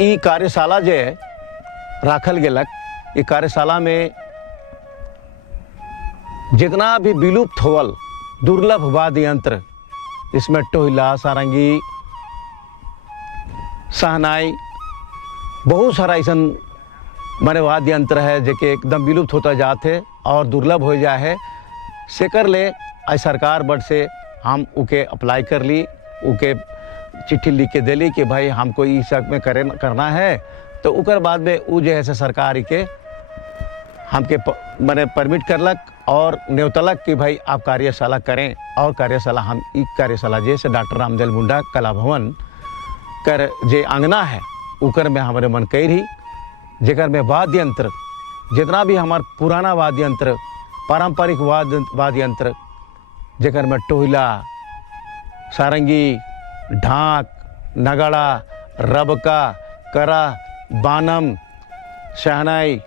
ई कार्यशाला जो राखल गेलक, ई कार्यशाला में जितना भी विलुप्त होवल दुर्लभ वाद्य यंत्र, इसमें टोहिला, सारंगी, सहनाई, बहुत सारा ऐसा माने वाद्य यंत्र है जो कि एकदम विलुप्त होता जाते और दुर्लभ हो जाए है। सेकर ले आज सरकार बड़ से हम उके अप्लाई कर ली, उके चिट्ठी लिख के दिली कि भाई हमको ये सब में करना है। तो उकर बाद में वो जो है से सरकार के हमके मैंने परमिट करलक और न्योतलक कि भाई आप कार्यशाला करें। और कार्यशाला हम ई कार्यशाला जैसे डॉक्टर रामजल मुंडा कला भवन कर जे आंगना है उकर में हमारे मन कही रही, जेकर में वाद्य यंत्र जितना भी हमार पुराना वाद्य यंत्र, पारंपरिक वाद्य यंत्र, जेकर में टोहिला, सारंगी, ढाक, नगाड़ा, रबका, करा, बानम, शहनाई,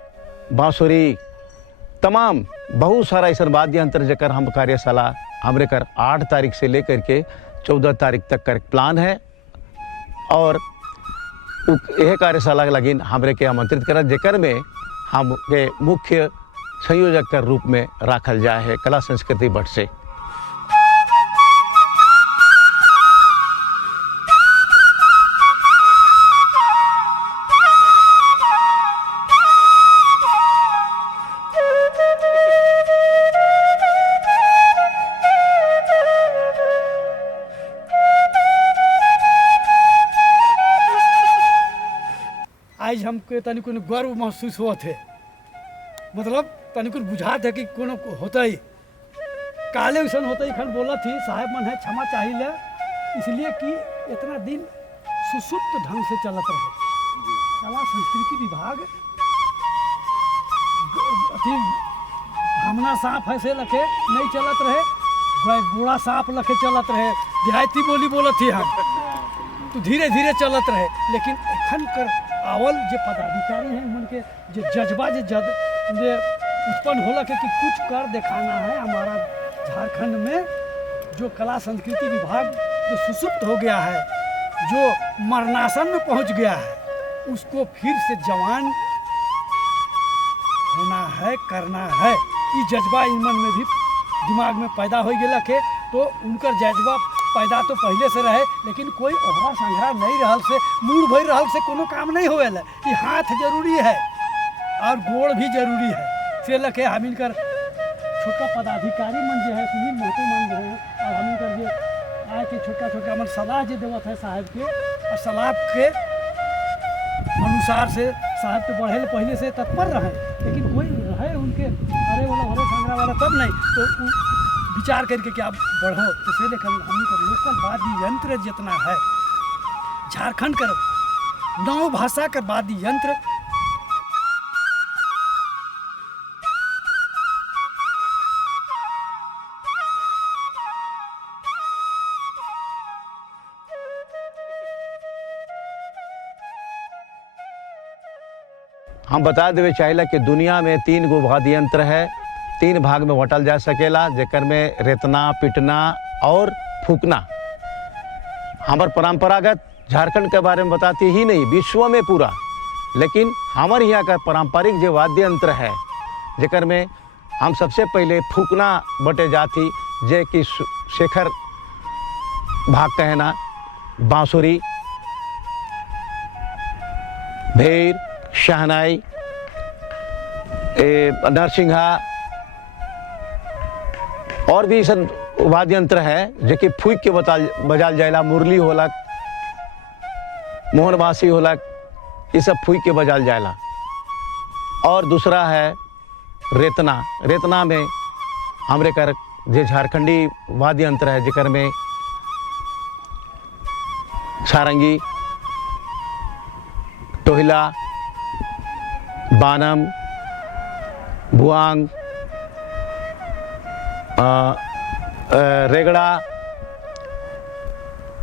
बांसुरी, तमाम बहुत सारा ऐसा वाद्य यंत्र जेकर हम कार्यशाला हमरे कर 8 तारीख से लेकर के 14 तारीख तक का प्लान है। और यह कार्यशाला लगिन हमरे के आमंत्रित कर, जेकर में हम के मुख्य संयोजक के रूप में राखल जाए है कला संस्कृति बट से। आज हमके तनिक गर्व महसूस होत है, मतलब तनिक बुझात है कि कोनो होता ही काले वैसन होता ही खन बोला थी साहेब मन है क्षमा चाहिए, इसलिए कि इतना दिन सुसुप्त ढंग से चलत रहे। कला संस्कृति विभाग अथी हमना सांप है से लखे नहीं चलत रहे, बूढ़ा सांप लखे चलत रहे, देहाती बोली बोलत थी हम तो धीरे धीरे चलत रहे। लेकिन एखन कर आवल जो पदाधिकारी हैं उनके जो जज्बा जो उत्पन्न होला कि कुछ कर दिखाना है हमारा झारखंड में। जो कला संस्कृति विभाग जो सुसुप्त हो गया है, जो मरणासन में पहुंच गया है, उसको फिर से जवान होना है, करना है। ये जज्बा इन मन में भी दिमाग में पैदा हो गया के तो उनकर जज्बा पैदा तो पहले से रहे, लेकिन कोई ओहरा संघरा नहीं रहल से, मूड भर रहल से कोनो काम नहीं होवेला। ये हाथ जरूरी है और गोड़ भी जरूरी है। से लखे हम इनकर छोटा पदाधिकारी मन जो है सुनील महतो मन जो है, और हम इनकर जो आए के छोटा छोटा मन सलाह जो देवत है साहब के, और सलाह के अनुसार से साहब तो बढ़े पहले से तत्पर रहे, लेकिन कोई रहे उनके अरे वाला हरे संघरा वाला तब नहीं तो विचार करके कि आप बढ़ो। तो से लेकर हम का लोकल वाद्य यंत्र जितना है झारखंड का 9 भाषा का वाद्य यंत्र हम बता देवे चाहिए कि दुनिया में 3 गो वाद्य यंत्र है, 3 भाग में बटल जा सकेला, जेकर में रेतना, पिटना और फूकना। हमार परंपरागत झारखंड के बारे में बताती ही नहीं विश्व में पूरा, लेकिन हमारे यहाँ का पारंपरिक जो वाद्य यंत्र है जेकर में हम सबसे पहले फूकना बटे जाती, जे कि शेखर भाग कहना, बांसुरी, भेर, शहनाई, नरसिंहा और भी सब वाद्य यंत्र है जो कि फूक के बजाल जाएला। मुरली होलक, मोहन बांसी होलक, ये सब फूक के बजाल जाएला। और दूसरा है रेतना। रेतना में हमरे कर जो झारखंडी वाद्य यंत्र है जेकर में सारंगी, टोहिला, बानम, भुआंग, रेगड़ा,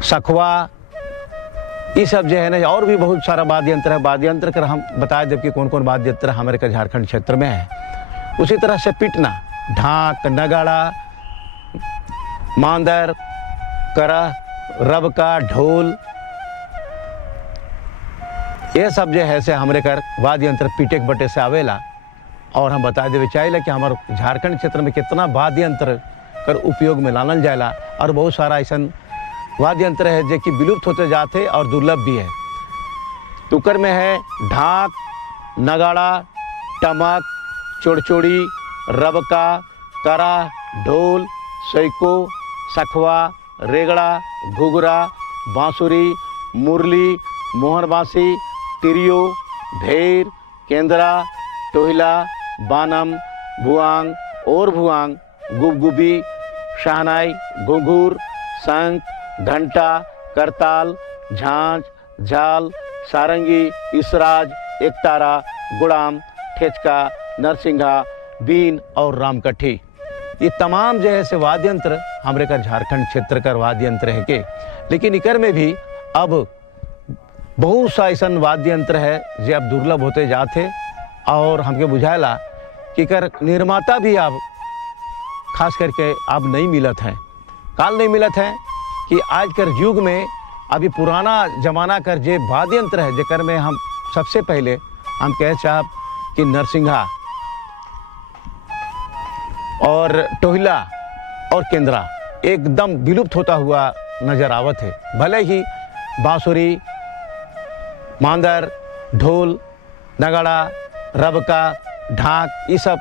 सखवा, ये सब जो है ना, और भी बहुत सारा वाद्य यंत्र है। वाद्य यंत्र कर हम बता दें कि कौन कौन वाद्य यंत्र हमारे का झारखंड क्षेत्र में है। उसी तरह से पिटना, ढाक, नगाड़ा, मांदर, करा, रबका, ढोल, ये सब जो है से हमरे कर वाद्य यंत्र पीटेक बटे से आवेला। और हम बता देवे चाहिए कि हमारे झारखंड क्षेत्र में कितना वाद्य यंत्र कर उपयोग में लानल जाएला और बहुत सारा ऐसा वाद्य यंत्र है जो कि विलुप्त होते जाते और दुर्लभ भी है। तुकर में है ढाक, नगाड़ा, टमक, चोड़चोड़ी, रबका, करा, ढोल, सैको, सखवा, रेगड़ा, घुघरा, बांसुरी, मुरली, मोहन बांसी, तिरियो, भेर, केंद्रा, टोहिला, बानम, भुआंग और भुआंग, गुबगुबी, शहनाई, घुंघूर, शंख, घंटा, करताल, झांझ, झाल, सारंगी, इसराज, एकतारा, गुड़ाम, ठेचका, नरसिंघा, बीन और रामकठी। ये तमाम जो है से वाद्य यंत्र हमारे का झारखंड क्षेत्र का वाद्य यंत्र है के। लेकिन इकर में भी अब बहुत सा ऐसा वाद्य यंत्र है जो अब दुर्लभ होते जाते और हमके बुझाला कि कर निर्माता भी अब खास करके अब नहीं मिलत हैं। काल नहीं मिलत हैं कि आज कर युग में अभी पुराना जमाना कर जे वाद्य यंत्र है जेकर में हम सबसे पहले हम कह चाहब कि नरसिंघा और टोहिला और केंद्रा एकदम विलुप्त होता हुआ नजर आवत है। भले ही बांसुरी, मांदर, ढोल, नगाड़ा, रबका, ढाक ये सब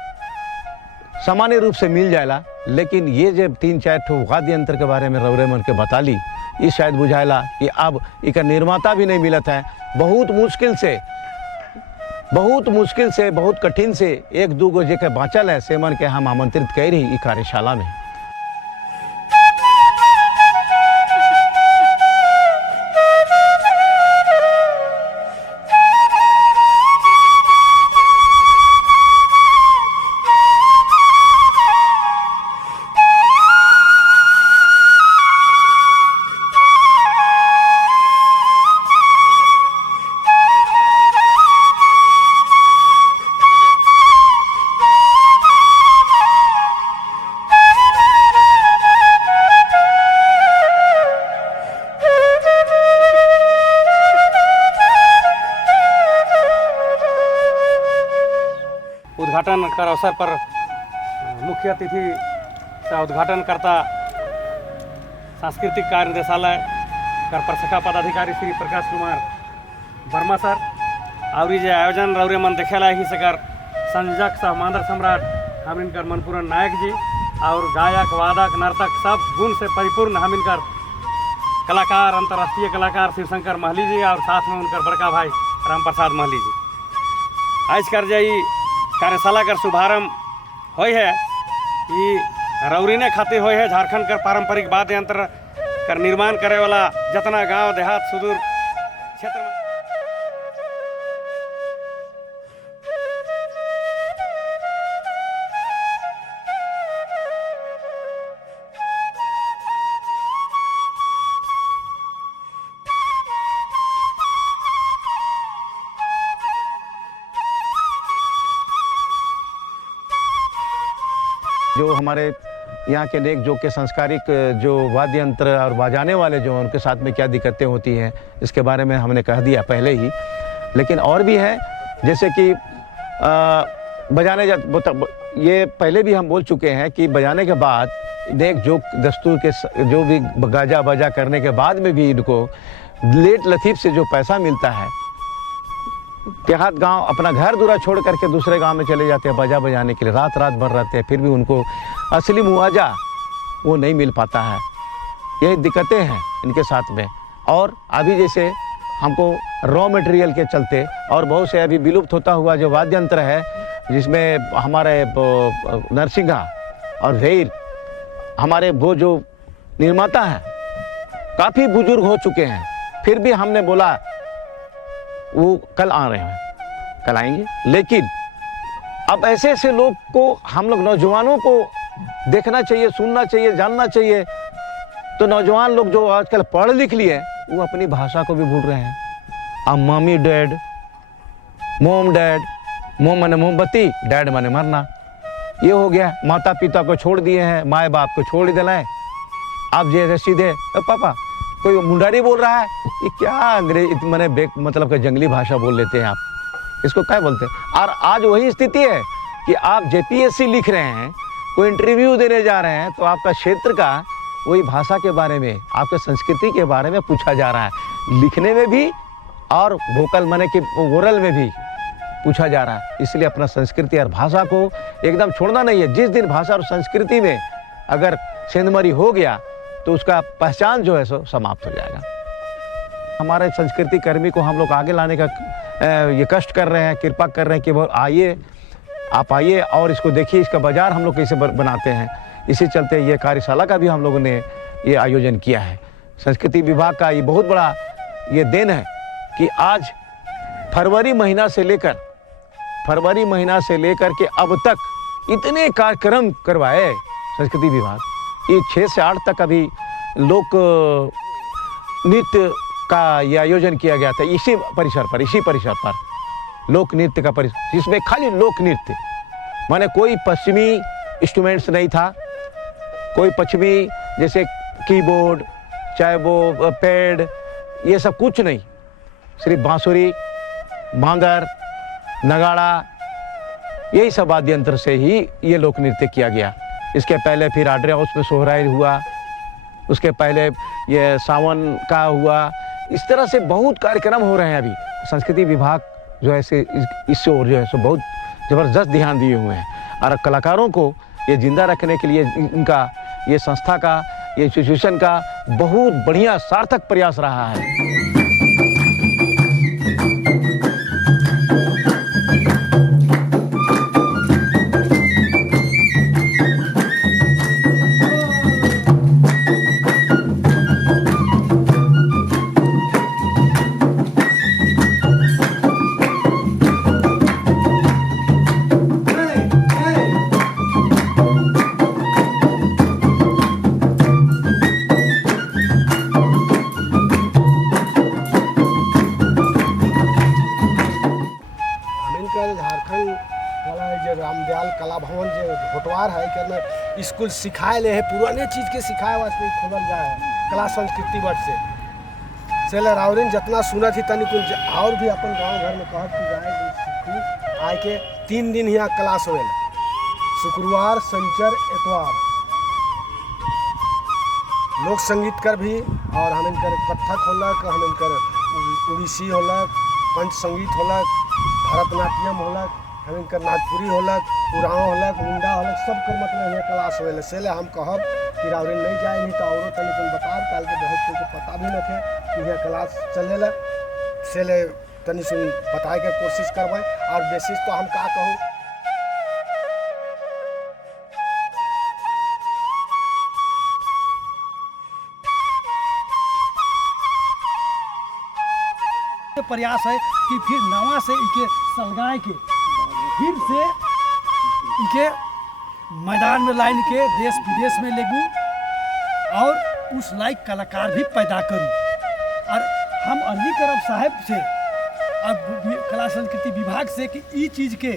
सामान्य रूप से मिल जाएला। लेकिन ये जब 3-4 ठो वाद्य यंत्र के बारे में रौरे मन के बताली ये शायद बुझाएला कि अब इका निर्माता भी नहीं मिलत है। बहुत मुश्किल से बहुत कठिन से एक दू गो जेके बाँचल है से मन के हम आमंत्रित कर रही कार्यशाला में। उद्घाटन कर अवसर पर मुख्य अतिथि का उद्घाटन करता सांस्कृतिक कार्य निदेशालय कर प्रशाखा पदाधिकारी श्री प्रकाश कुमार वर्मा सर और ये आयोजन रौरे मन देखेला ही सकर संयोजक सह मांदर सम्राट हम इनकर मनपूरन नायक जी और गायक, वादक, नर्तक सब गुण से परिपूर्ण हम इनकर कलाकार, अंतर्राष्ट्रीय कलाकार शिवशंकर महली जी और साथ में उनकर बड़का भाई राम प्रसाद महली जी। आज कर जाई कार्यशाला कर शुभारंभ होय है कि रौरीने खातिर होय है झारखंड कर पारंपरिक वाद्य यंत्र कर निर्माण करे वाला जितना गांव देहात सुदूर क्षेत्र में जो हमारे यहाँ के नेक जो के संस्कारिक जो वाद्य यंत्र और बजाने वाले जो उनके साथ में क्या दिक्कतें होती हैं इसके बारे में हमने कह दिया पहले ही। लेकिन और भी है जैसे कि ये पहले भी हम बोल चुके हैं कि बजाने के बाद नेक जो दस्तूर के जो भी गाजा बजा करने के बाद में भी इनको लेट लतीफ़ से जो पैसा मिलता है, देहात गांव अपना घर दूरा छोड़ करके दूसरे गांव में चले जाते हैं बजा बजाने के लिए, रात रात भर रहते हैं, फिर भी उनको असली मुआवजा वो नहीं मिल पाता है। यही दिक्कतें हैं इनके साथ में। और अभी जैसे हमको रॉ मटेरियल के चलते और बहुत से अभी विलुप्त होता हुआ जो वाद्य यंत्र है जिसमें हमारे नरसिंघा और भेर हमारे वो जो निर्माता हैं काफ़ी बुजुर्ग हो चुके हैं, फिर भी हमने बोला वो कल आ रहे हैं, कल आएंगे। लेकिन अब ऐसे ऐसे लोग को हम लोग नौजवानों को देखना चाहिए, सुनना चाहिए, जानना चाहिए। तो नौजवान लोग जो आजकल पढ़ लिख लिए वो अपनी भाषा को भी भूल रहे हैं। अब मम्मी डैड, मोम डैड, मोम माने मोमबत्ती, डैड माने मरना, ये हो गया। माता पिता को छोड़ दिए हैं, माए बाप को छोड़ दिलाए। अब जैसे सीधे पापा कोई मुंडारी बोल रहा है, ये क्या अंग्रेज मैंने मतलब कि जंगली भाषा बोल लेते हैं आप, इसको क्या बोलते हैं। और आज वही स्थिति है कि आप जेपीएससी लिख रहे हैं, कोई इंटरव्यू देने जा रहे हैं, तो आपका क्षेत्र का वही भाषा के बारे में, आपके संस्कृति के बारे में पूछा जा रहा है, लिखने में भी और वोकल माने कि ओरल में भी पूछा जा रहा है। इसलिए अपना संस्कृति और भाषा को एकदम छोड़ना नहीं है। जिस दिन भाषा और संस्कृति में अगर सेंधमारी हो गया तो उसका पहचान जो है सो समाप्त हो जाएगा। हमारे संस्कृति कर्मी को हम लोग आगे लाने का ये कष्ट कर रहे हैं, कृपा कर रहे हैं कि वो आइए, आप आइए और इसको देखिए, इसका बाजार हम लोग कैसे बनाते हैं। इसी चलते ये कार्यशाला का भी हम लोगों ने ये आयोजन किया है। संस्कृति विभाग का ये बहुत बड़ा ये देन है कि आज फरवरी महीना से लेकर के अब तक इतने कार्यक्रम करवाए संस्कृति विभाग। ये 6 से 8 तक अभी लोक नृत्य का ये आयोजन किया गया था इसी परिसर पर लोक नृत्य का परिसर, जिसमें खाली लोक नृत्य, माने कोई पश्चिमी इंस्ट्रूमेंट्स नहीं था, कोई पश्चिमी जैसे कीबोर्ड चाहे वो पैड, ये सब कुछ नहीं, सिर्फ बांसुरी, मांगर, नगाड़ा, यही सब वाद्य यंत्र से ही ये लोक नृत्य किया गया। इसके पहले फिर आड्रे हाउस में सोहराय हुआ, उसके पहले ये सावन का हुआ। इस तरह से बहुत कार्यक्रम हो रहे हैं। अभी संस्कृति विभाग जो है इस ओर जो है सो बहुत ज़बरदस्त ध्यान दिए हुए हैं और कलाकारों को ये जिंदा रखने के लिए इनका ये संस्था का, ये इंस्टीट्यूशन का बहुत बढ़िया सार्थक प्रयास रहा है। झारखंड वाला जो रामदयाल कला भवन जो होटवार है कि स्कूल सिखाए ले है, पुराने चीज़ के सिखाए वास्ते खोलल जाए है कला संस्कृति वर्ष से रावरिन जितना सुना थी तनिक और भी अपन गांव घर में कहत की जाए सीखी आए के 3 दिन यहाँ क्लास होल, शुक्रवार, शनिचर, एतवार। लोक संगीत कर भी और हम इनकर कथक होलक, हम इनकर उड़ीसी होलक, पंच संगीत होलक, भरतनाट्यम होलक, हम इनकर नागपुरी होलक, उराव होलक, मुंडा होलक, सब कर मतलब ये क्लास होल। से हम कहब कि रावरिन नहीं जाए नहीं तो और तनिक बता काल के बहुत कुछ पता भी न थे कि यह क्लास चले से तनि सुन बताए के कोशिश करबे। और बेसिस तो हम का कहूँ प्रयास है कि फिर नवा से इके सलगाए के फिर से इके मैदान में लाइन के देश विदेश में लेगू और उस लायक कलाकार भी पैदा करूँ। और हम अर्जी करब साहब से और कला संस्कृति विभाग से कि ई चीज़ के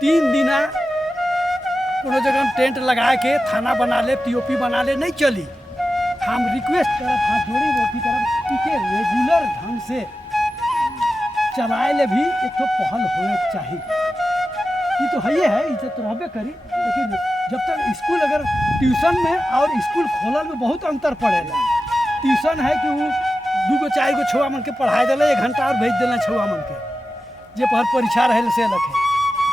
3 दिना कोनो जगह टेंट लगा के थाना बना ले, पीओपी बना ले, नहीं चली। हम रिक्वेस्ट करब, हाथ जोड़ी विनती करब कि रेगुलर ढंग से चलाए ले भी एक तो पहल होए चाहिए। ये तो है इसे तो रहबे करी, लेकिन जब तक स्कूल अगर ट्यूशन में और स्कूल खोलल में बहुत अंतर पड़ेगा। ट्यूशन है कि वो 2 4 गो छुआ मन के पढ़ाई दिला, 1 घंटा और भेज दिला छुआ मन के जे पर परीक्षा रहे से लखे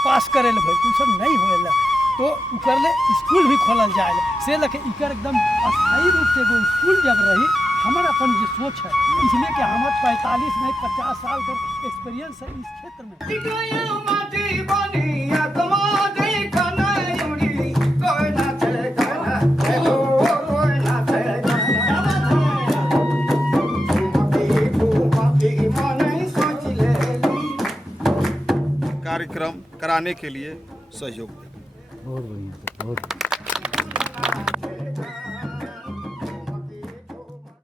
पास करे ले भाई, ट्यूशन नहीं होएला तो उकर ले स्कूल भी खोलल जाए से लखे इकर एकदम अस्थायी रूप से वो स्कूल जब रही। हमारा अपन जो सोच है इसलिए कि हमारे 45 नहीं 50 साल का एक्सपीरियंस है इस क्षेत्र में। कार्यक्रम कराने के लिए सहयोग दें। बहुत बढ़िया, बहुत